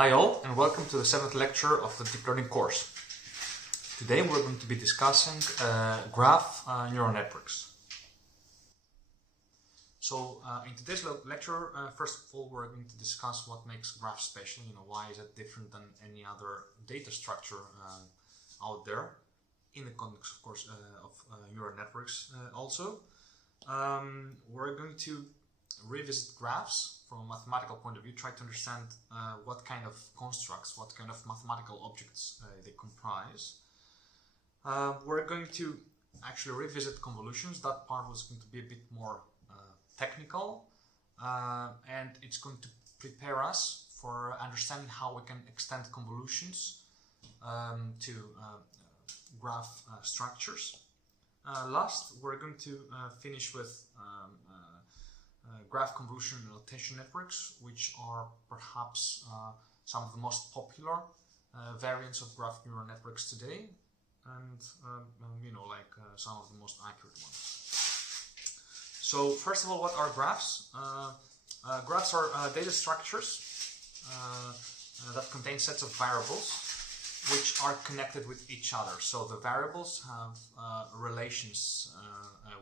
Hi all, and welcome to the 7th lecture of the Deep Learning course. Today we're going to be discussing graph neural networks. So in today's lecture, first of all, we're going to discuss what makes graphs special. Why is it different than any other data structure out there, in the context, of course, of neural networks also. We're going to revisit graphs from a mathematical point of view, try to understand what kind of constructs, what kind of mathematical objects they comprise. We're going to actually revisit convolutions. That part was going to be a bit more technical, and it's going to prepare us for understanding how we can extend convolutions to graph structures. Last, we're going to finish with graph convolution and notation networks, which are perhaps some of the most popular variants of graph neural networks today, and some of the most accurate ones. So first of all, what are graphs? Graphs are data structures that contain sets of variables which are connected with each other. So the variables have relations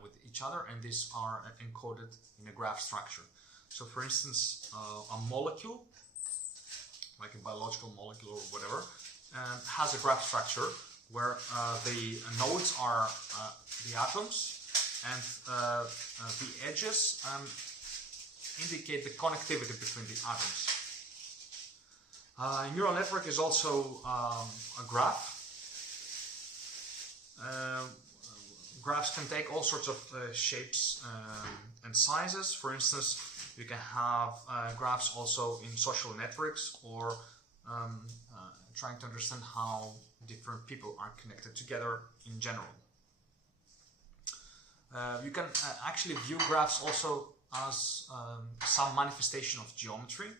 with each other, and these are encoded in a graph structure. So for instance, a molecule, like a biological molecule or whatever, has a graph structure where the nodes are the atoms, and the edges indicate the connectivity between the atoms. A neural network is also a graph. Graphs can take all sorts of shapes and sizes. For instance, you can have graphs also in social networks, or trying to understand how different people are connected together in general. You can actually view graphs also as some manifestation of geometry.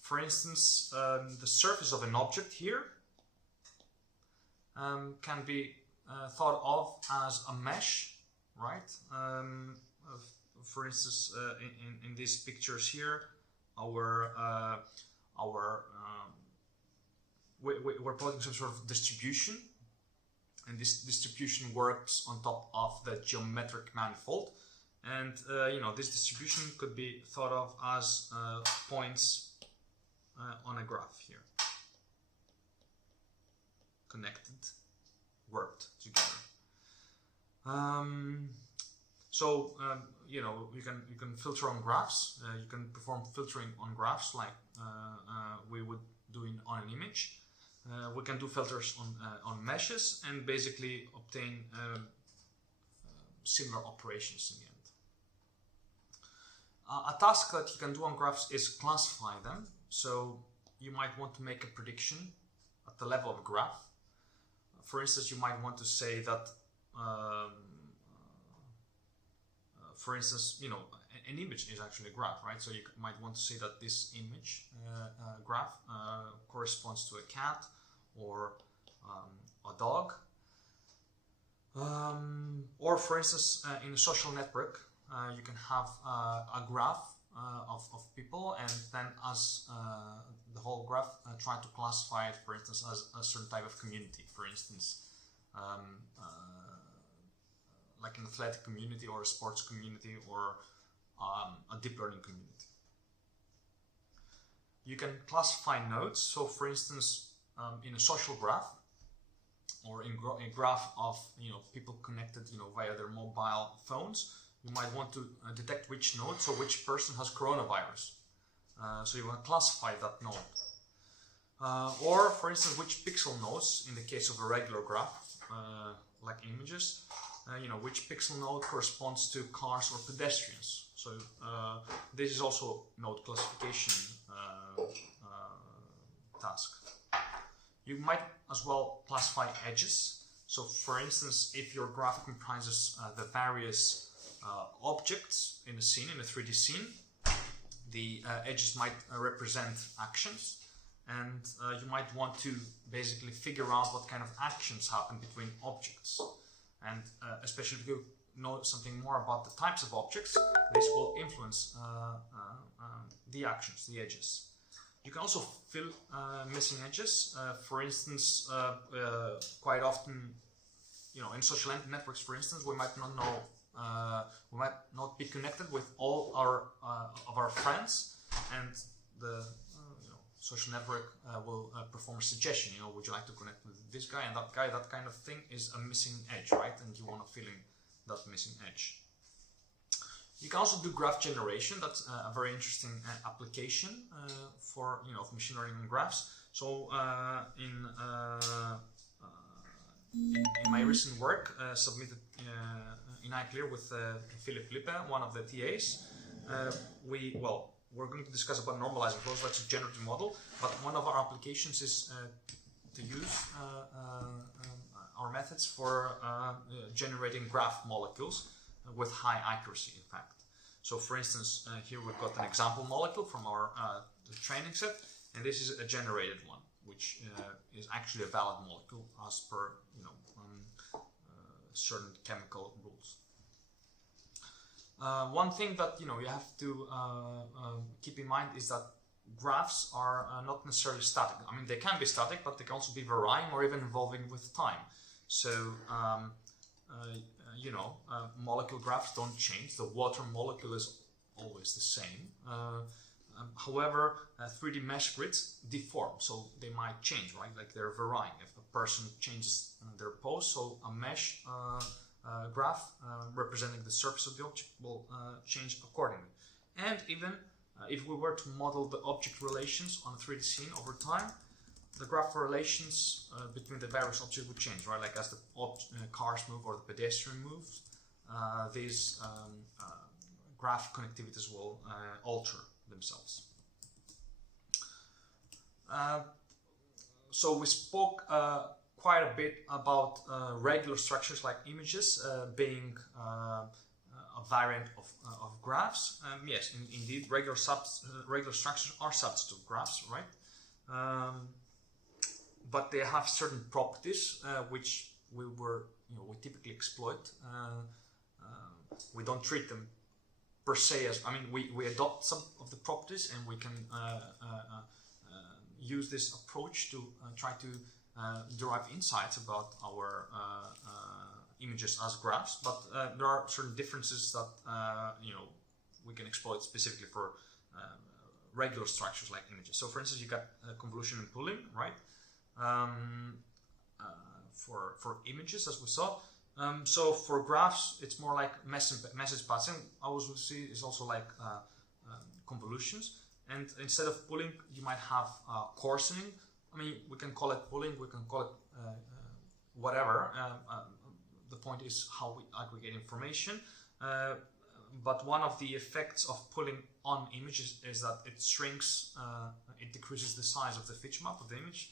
For instance, the surface of an object here can be thought of as a mesh, right? For instance, in these pictures here, we're plotting some sort of distribution, and this distribution works on top of the geometric manifold, and this distribution could be thought of as points on a graph here, connected, worked together. You can filter on graphs. You can perform filtering on graphs like we would do on an image. We can do filters on meshes and basically obtain similar operations in the end. A task that you can do on graphs is classify them. So you might want to make a prediction at the level of a graph. For instance, you might want to say that, for instance, an image is actually a graph, right? So you might want to say that this image graph corresponds to a cat or a dog. Or for instance, in a social network, you can have a graph of people, and then as the whole graph try to classify it, for instance, as a certain type of community, for instance, like an athletic community or a sports community or a deep learning community. You can classify nodes. So for instance, in a social graph, or in a graph of people connected via their mobile phones, you might want to detect which node, so which person has coronavirus. So you want to classify that node. Or, for instance, which pixel nodes, in the case of a regular graph, like images, which pixel node corresponds to cars or pedestrians. So this is also node classification task. You might as well classify edges. So, for instance, if your graph comprises the various objects in a scene, in a 3D scene, the edges might represent actions, and you might want to basically figure out what kind of actions happen between objects. And especially if you know something more about the types of objects, this will influence the actions, the edges. You can also fill missing edges. For instance, quite often, in social networks, for instance, we might not know, we might not be connected with all of our friends, and the social network will perform a suggestion. Would you like to connect with this guy and that guy? That kind of thing is a missing edge, right? And you want to fill in that missing edge. You can also do graph generation. That's a very interesting application for machine learning and graphs. So in my recent work submitted in iClear with Philip Lippe, one of the TAs, we're going to discuss about normalizing flows. That's a generative model, but one of our applications is to use our methods for generating graph molecules with high accuracy, in fact. So for instance, here we've got an example molecule from our training set, and this is a generated one, which is actually a valid molecule as per certain chemical rules. One thing that you have to keep in mind is that graphs are not necessarily static. I mean, they can be static, but they can also be varying or even evolving with time. So molecular graphs don't change. The water molecule is always the same. However, 3D mesh grids deform, so they might change, right? Like they're varying. If a person changes their pose, so a mesh graph representing the surface of the object will change accordingly. And even if we were to model the object relations on a 3D scene over time, the graph relations between the various objects would change, right? Like as the cars move or the pedestrian moves, these graph connectivities will alter themselves. So we spoke quite a bit about regular structures like images being a variant of graphs. Yes, indeed, regular structures are subsets of graphs, right? But they have certain properties which we typically exploit. We don't treat them per se as, we adopt some of the properties, and we can use this approach to try to derive insights about our images as graphs. But there are certain differences that we can exploit specifically for regular structures like images. So, for instance, you got convolution and pooling, right? For images, as we saw. So for graphs, it's more like message passing. Ours we see is also like convolutions. And instead of pooling, you might have coarsening. We can call it pooling, we can call it whatever. The point is how we aggregate information. But one of the effects of pulling on images is that it shrinks, it decreases the size of the feature map of the image.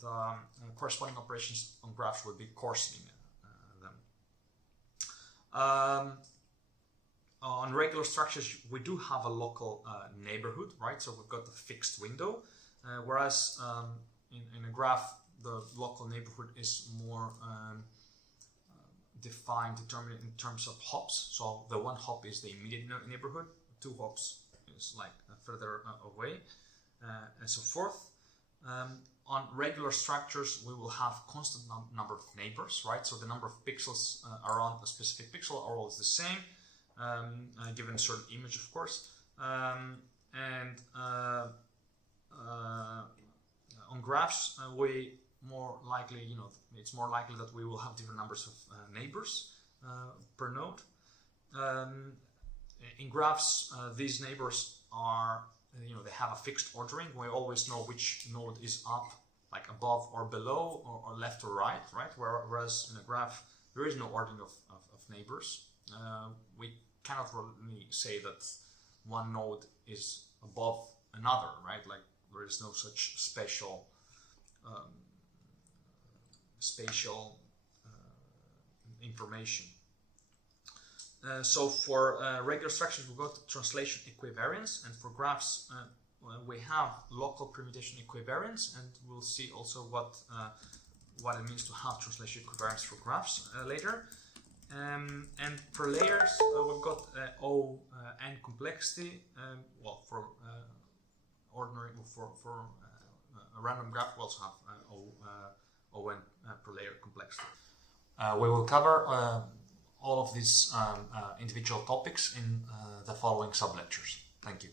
The corresponding operations on graphs would be coarsening them. On regular structures, we do have a local neighborhood, right? So we've got the fixed window, whereas in a graph, the local neighborhood is more determined in terms of hops. So the one hop is the immediate neighborhood, 2 hops is like further away, and so forth. On regular structures, we will have constant number of neighbors, right? So the number of pixels around a specific pixel are always the same, given a certain image, of course. And on graphs, we more likely, it's more likely that we will have different numbers of neighbors per node. In graphs, these neighbors are, they have a fixed ordering. We always know which node is up, like above or below, or left or right, Whereas in a graph, there is no ordering of neighbors. We cannot really say that one node is above another, right? Like there is no such spatial information. So for regular structures, we go to translation equivariance, and for graphs, we have local permutation equivariance, and we'll see also what it means to have translation equivariance for graphs later. And for layers, we've got O n complexity. For ordinary for a random graph, we also have ON per layer complexity. We will cover all of these individual topics in the following sub-lectures. Thank you.